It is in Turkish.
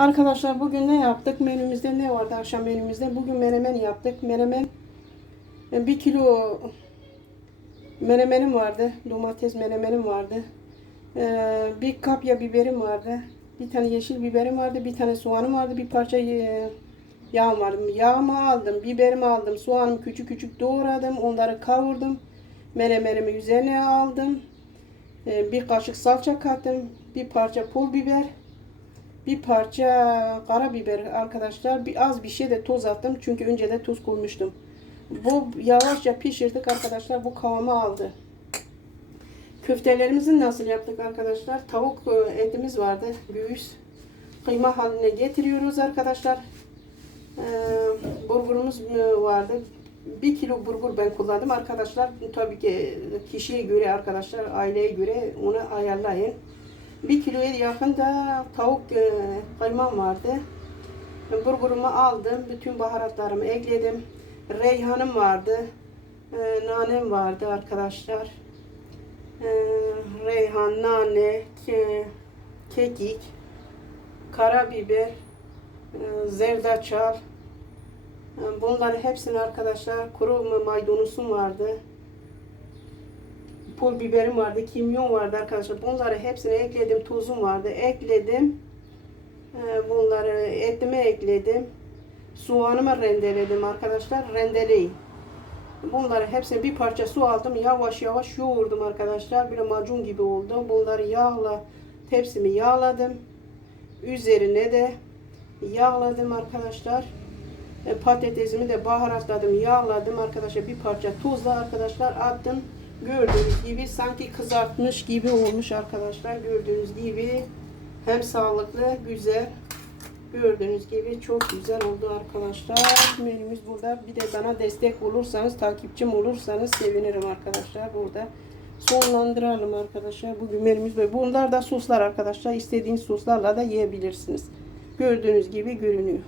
Arkadaşlar bugün ne yaptık? Menümüzde ne vardı akşam menümüzde? Bugün menemen yaptık. Menemen e, bir kilo menemenim vardı. Domates menemenim vardı. Ee, bir kapya biberim vardı. Bir tane yeşil biberim vardı. Bir tane soğanım vardı. Bir parça e, yağım vardı. Yağımı aldım. Biberimi aldım. Soğanımı küçük küçük doğradım. Onları kavurdum. Menemenimi üzerine aldım. Bir kaşık salça kattım. Bir parça pul biber. Bir parça karabiber arkadaşlar. Bir az bir şey de toz attım. Çünkü önce de tuz koymuştum. Bu yavaşça pişirdik arkadaşlar. Bu kıvamı aldı. Köftelerimizi nasıl yaptık arkadaşlar? Tavuk e, etimiz vardı. Göğüs kıyma haline getiriyoruz arkadaşlar. Ee, burgurumuz e, vardı. Bir kilo burgur ben kullandım arkadaşlar. Tabii ki kişiye göre arkadaşlar, aileye göre onu ayarlayın. Bir kiloya yakın da tavuk e, kıymam vardı. Burgurumu aldım. Bütün baharatlarımı ekledim. Reyhanım vardı. E, nanem vardı arkadaşlar. E, reyhan, nane, ke, kekik, karabiber, e, zerdeçal. E, bunları hepsini arkadaşlar kuru maydanozum vardı pul biberim vardı, kimyon vardı arkadaşlar. Bunları hepsini ekledim. Tuzum vardı. Ekledim. Ee, Bunları etime ekledim. Soğanımı rendeledim arkadaşlar. Rendeleyin. Bunları hepsini bir parça su aldım. Yavaş yavaş yoğurdum arkadaşlar. Böyle macun gibi oldu. Bunları yağla tepsimi yağladım. Üzerine de yağladım arkadaşlar. E, patatesimi de baharatladım, yağladım arkadaşlar. Bir parça tuzla arkadaşlar attım. Gördüğünüz gibi sanki kızartmış gibi olmuş arkadaşlar. Gördüğünüz gibi hem sağlıklı, güzel. Gördüğünüz gibi çok güzel oldu arkadaşlar. Menümüz burada. Bir de bana destek olursanız, takipçim olursanız sevinirim arkadaşlar. Burada sonlandıralım arkadaşlar. Bugün menümüz böyle. Bunlar da soslar arkadaşlar. İstediğiniz soslarla da yiyebilirsiniz. Gördüğünüz gibi görünüyor.